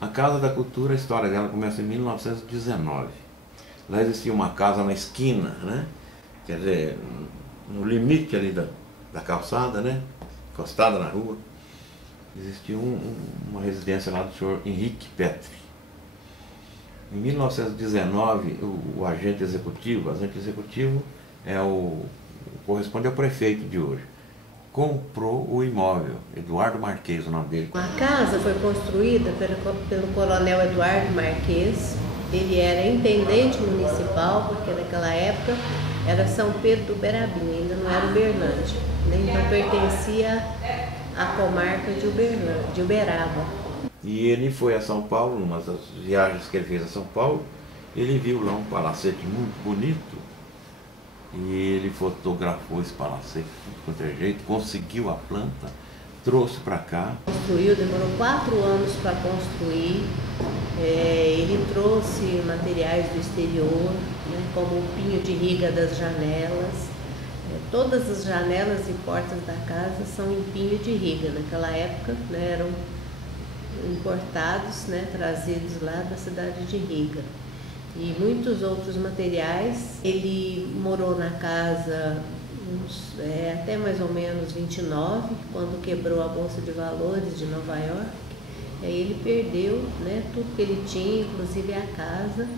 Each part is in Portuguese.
A Casa da Cultura, a história dela começa em 1919. Lá existia uma casa na esquina, né? Quer dizer, no limite ali da calçada, né? Encostada na rua. Existia uma residência lá do senhor Henrique Petri. Em 1919, o agente executivo corresponde ao prefeito de hoje, comprou o imóvel, Eduardo Marques, o nome dele. A casa foi construída pelo coronel Eduardo Marques. Ele era intendente municipal, porque naquela época era São Pedro do Berabim, ainda não era Uberlândia, né? Então pertencia à comarca de Uberaba. E ele foi a São Paulo, numa das viagens que ele fez a São Paulo, ele viu lá um palacete muito bonito, e ele fotografou esse palacete de qualquer jeito, conseguiu a planta, trouxe para cá. Construiu, demorou 4 anos para construir. Ele trouxe materiais do exterior, né, como o pinho de riga das janelas. Todas as janelas e portas da casa são em pinho de riga. Naquela época, né, eram importados, né, trazidos lá da cidade de Riga. E muitos outros materiais. Ele morou na casa até mais ou menos 29, quando quebrou a Bolsa de Valores de Nova York. Aí ele perdeu, né, tudo que ele tinha, inclusive a casa.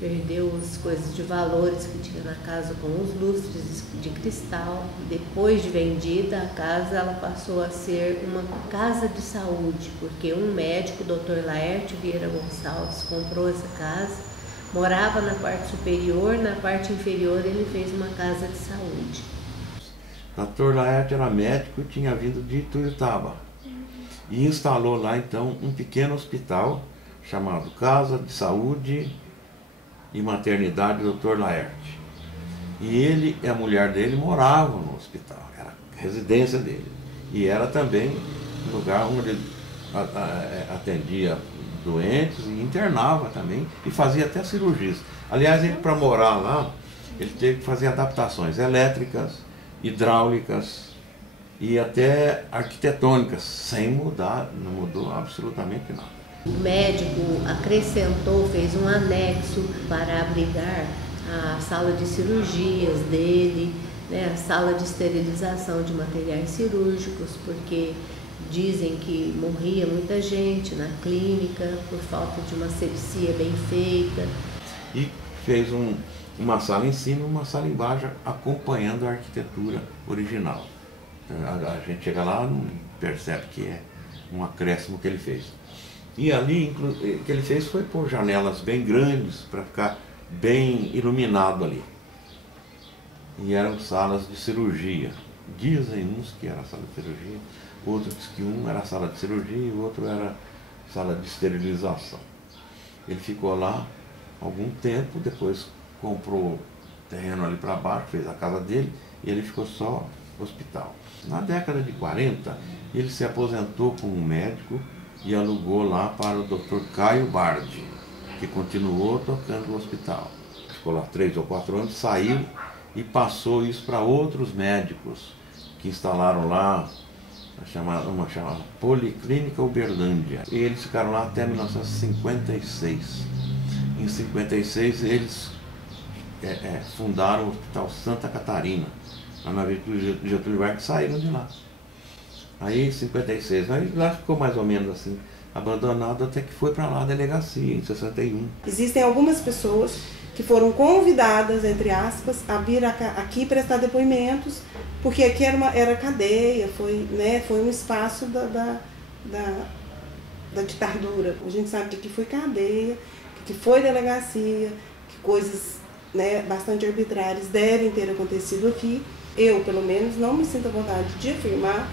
Perdeu as coisas de valores que tinha na casa, como os lustres de cristal. Depois de vendida a casa, ela passou a ser uma casa de saúde, porque um médico, o Dr. Laerte Vieira Gonçalves, comprou essa casa, morava na parte superior, na parte inferior ele fez uma casa de saúde. O Dr. Laerte era médico e tinha vindo de Ituiutaba. E instalou lá então um pequeno hospital chamado Casa de Saúde e Maternidade Dr. Laerte. E ele e a mulher dele moravam no hospital, era a residência dele. E era também um lugar onde ele atendia doentes e internava também, e fazia até cirurgias. Aliás, ele, para morar lá, ele teve que fazer adaptações elétricas, hidráulicas e até arquitetônicas, sem mudar, não mudou absolutamente nada. O médico acrescentou, fez um anexo para abrigar a sala de cirurgias dele, né, a sala de esterilização de materiais cirúrgicos, porque dizem que morria muita gente na clínica por falta de uma asepsia bem feita. E fez uma sala em cima e uma sala embaixo, acompanhando a arquitetura original. A gente chega lá e percebe que é um acréscimo que ele fez. E ali, o que ele fez foi pôr janelas bem grandes para ficar bem iluminado ali. E eram salas de cirurgia. Dizem uns que era sala de cirurgia, outros que um era sala de cirurgia e o outro era sala de esterilização. Ele ficou lá algum tempo, depois comprou terreno ali para baixo, fez a casa dele e ele ficou só hospital. Na década de 40, ele se aposentou como médico e alugou lá para o Dr. Caio Bardi, que continuou tocando o hospital. Ficou lá 3 ou 4 anos, saiu e passou isso para outros médicos que instalaram lá uma chamada Policlínica Uberlândia. E eles ficaram lá até 1956. Em 56 eles fundaram o Hospital Santa Catarina, lá na Avenida Getúlio Vargas, saíram de lá. Aí em 56, aí lá ficou mais ou menos assim, abandonado, até que foi para lá a delegacia, em 61. Existem algumas pessoas que foram convidadas, entre aspas, a vir aqui prestar depoimentos, porque aqui era cadeia, foi um espaço da ditadura. A gente sabe que aqui foi cadeia, que foi delegacia, que coisas, né, bastante arbitrárias devem ter acontecido aqui. Eu, pelo menos, não me sinto à vontade de afirmar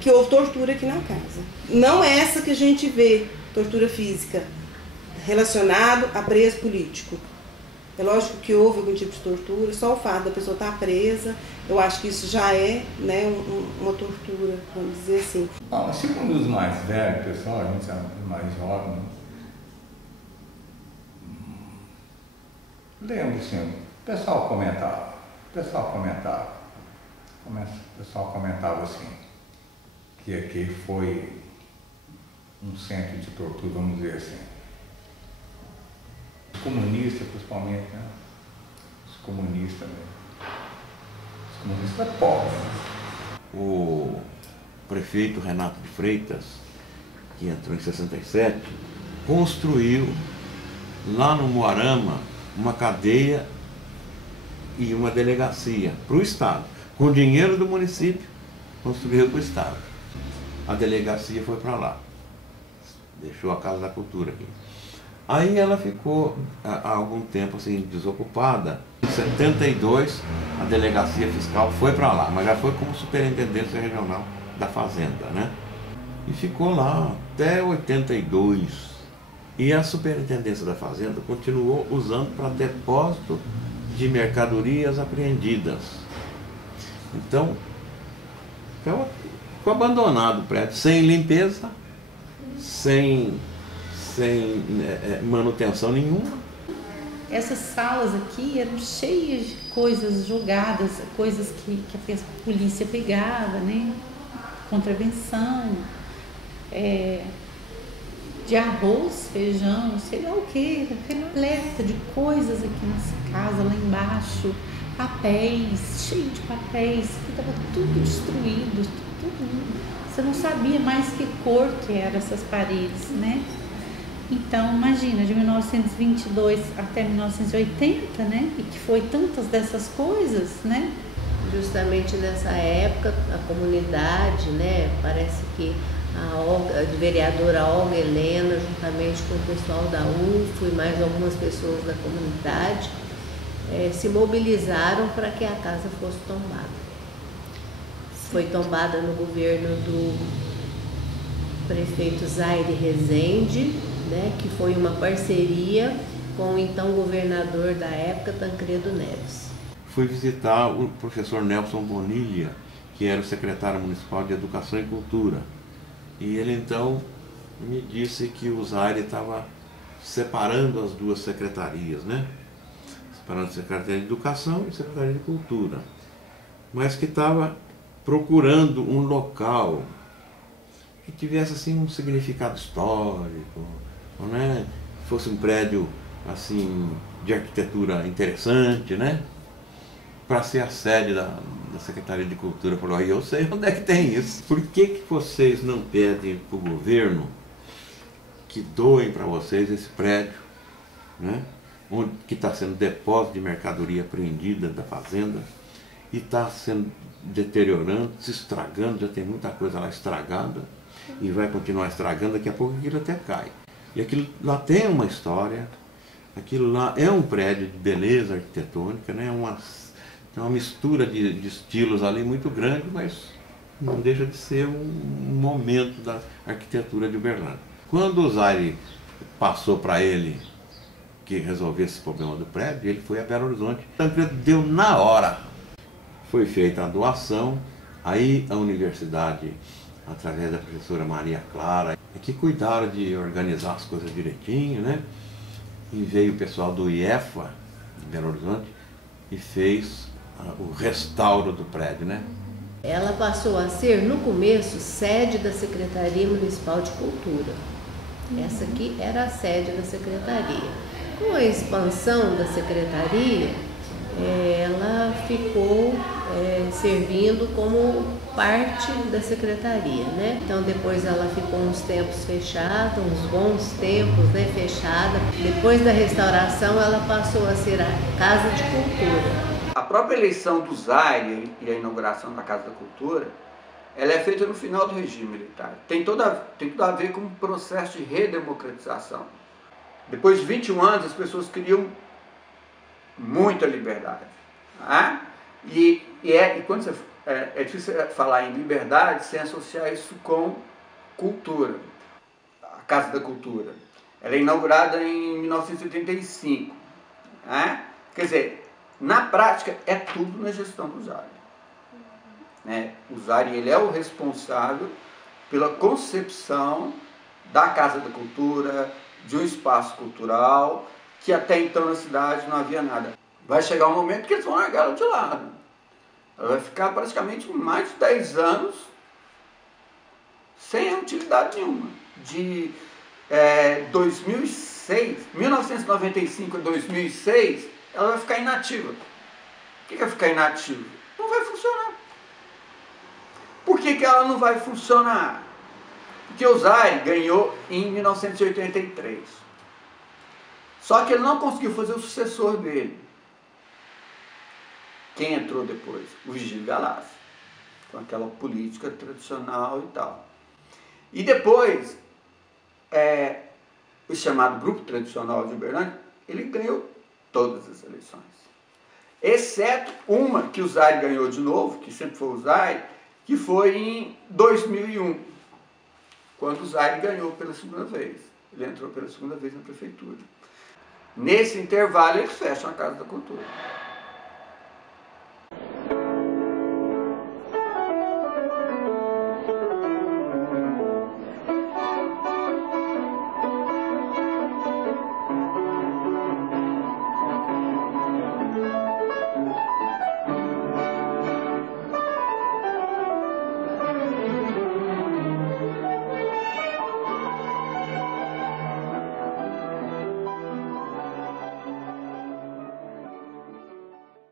que houve tortura aqui na casa. Não é essa que a gente vê, tortura física, relacionado a preso político. É lógico que houve algum tipo de tortura, só o fato da pessoa estar presa, eu acho que isso já é, né, uma tortura, vamos dizer assim. Bom, segundo os mais velhos, pessoal, a gente é mais jovem, lembro assim, o pessoal comentava, O pessoal comentava assim, que aqui foi um centro de tortura, vamos dizer assim. Os comunistas, principalmente, né? Os comunistas pobres. O prefeito Renato de Freitas, que entrou em 67, construiu lá no Moarama uma cadeia e uma delegacia para o Estado. Com o dinheiro do município, construiu para o Estado. A delegacia foi para lá. Deixou a Casa da Cultura aqui. Aí ela ficou há algum tempo assim, desocupada. Em 72, a delegacia fiscal foi para lá, mas já foi como superintendência regional da Fazenda, né? E ficou lá até 82. E a superintendência da Fazenda continuou usando para depósito de mercadorias apreendidas. Então, ficou abandonado o prédio, sem limpeza, sem manutenção nenhuma. Essas salas aqui eram cheias de coisas jogadas, coisas que a polícia pegava, né? Contravenção, de arroz, feijão, sei lá o que, repleta de coisas aqui nessa casa, lá embaixo, papéis, cheio de papéis, que estava tudo destruído, tudo, você não sabia mais que cor que eram essas paredes, né? Então, imagina, de 1922 até 1980, né? E que foi tantas dessas coisas, né? Justamente nessa época, a comunidade, né? Parece que a vereadora Olga Helena, juntamente com o pessoal da UFO e mais algumas pessoas da comunidade, se mobilizaram para que a casa fosse tombada. Foi tombada no governo do prefeito Zaire Rezende, né, que foi uma parceria com o então governador da época, Tancredo Neves. Fui visitar o professor Nelson Bonilha, que era o secretário municipal de Educação e Cultura. E ele então me disse que o Zaire estava separando as duas secretarias, né? Separando a Secretaria de Educação e a Secretaria de Cultura. Mas que estava procurando um local que tivesse assim um significado histórico, né? Fosse um prédio assim de arquitetura interessante, né? Para ser a sede da Secretaria de Cultura. Falou, aí eu sei onde é que tem isso. Por que vocês não pedem para o governo que doem para vocês esse prédio, né? Que está sendo depósito de mercadoria apreendida da fazenda e está sendo deteriorando, se estragando, já tem muita coisa lá estragada e vai continuar estragando, daqui a pouco aquilo até cai. E aquilo lá tem uma história, aquilo lá é um prédio de beleza arquitetônica, né? Tem uma mistura de estilos ali muito grande, mas não deixa de ser um momento da arquitetura de Uberlândia. Quando o Zaire passou para ele que resolvesse esse problema do prédio, ele foi a Belo Horizonte. Tancredo deu na hora. Foi feita a doação, aí a universidade, através da professora Maria Clara, que cuidaram de organizar as coisas direitinho, né? E veio o pessoal do IEFA, de Belo Horizonte, e fez o restauro do prédio, né? Ela passou a ser, no começo, sede da Secretaria Municipal de Cultura. Essa aqui era a sede da Secretaria. Com a expansão da Secretaria, ela ficou servindo como parte da Secretaria, né? Então depois ela ficou uns tempos fechada, uns bons tempos, né, fechada. Depois da restauração ela passou a ser a Casa de Cultura. A própria eleição do Zaire e a inauguração da Casa da Cultura, ela é feita no final do regime militar. Tem tudo a ver com um processo de redemocratização. Depois de 21 anos, as pessoas queriam muita liberdade. Né? E quando você, é difícil falar em liberdade sem associar isso com cultura. A Casa da Cultura. Ela é inaugurada em 1985. Né? Quer dizer, na prática, é tudo na gestão do Zaire. Né? O Zaire, ele é o responsável pela concepção da Casa da Cultura, de um espaço cultural, que até então na cidade não havia nada. Vai chegar um momento que eles vão largar ela de lado. Ela vai ficar praticamente mais de 10 anos sem utilidade nenhuma. De 1995 a 2006, ela vai ficar inativa. O que é ficar inativa? Não vai funcionar. Por que ela não vai funcionar? Porque o Zaire ganhou em 1983. Só que ele não conseguiu fazer o sucessor dele. Quem entrou depois? O Vigílio Galássia, com aquela política tradicional e tal. E depois, o chamado Grupo Tradicional de Uberlândia, ele ganhou todas as eleições. Exceto uma que o Zaire ganhou de novo, que sempre foi o Zaire, que foi em 2001, quando o Zaire ganhou pela segunda vez. Ele entrou pela segunda vez na prefeitura. Nesse intervalo, eles fecham a Casa da Cultura.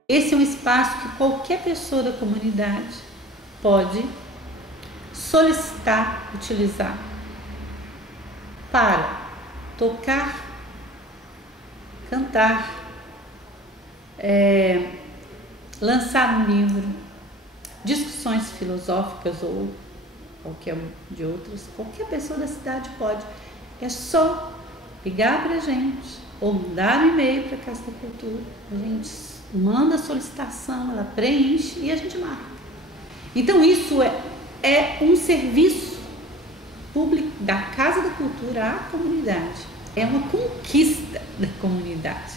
Esse é um espaço que qualquer pessoa da comunidade pode solicitar utilizar para tocar, cantar, lançar um livro, discussões filosóficas ou qualquer de outras. Qualquer pessoa da cidade pode. É só ligar para a gente ou mandar um e-mail para a Casa da Cultura. A gente manda a solicitação, ela preenche e a gente marca. Então isso é um serviço público da Casa da Cultura à comunidade. É uma conquista da comunidade.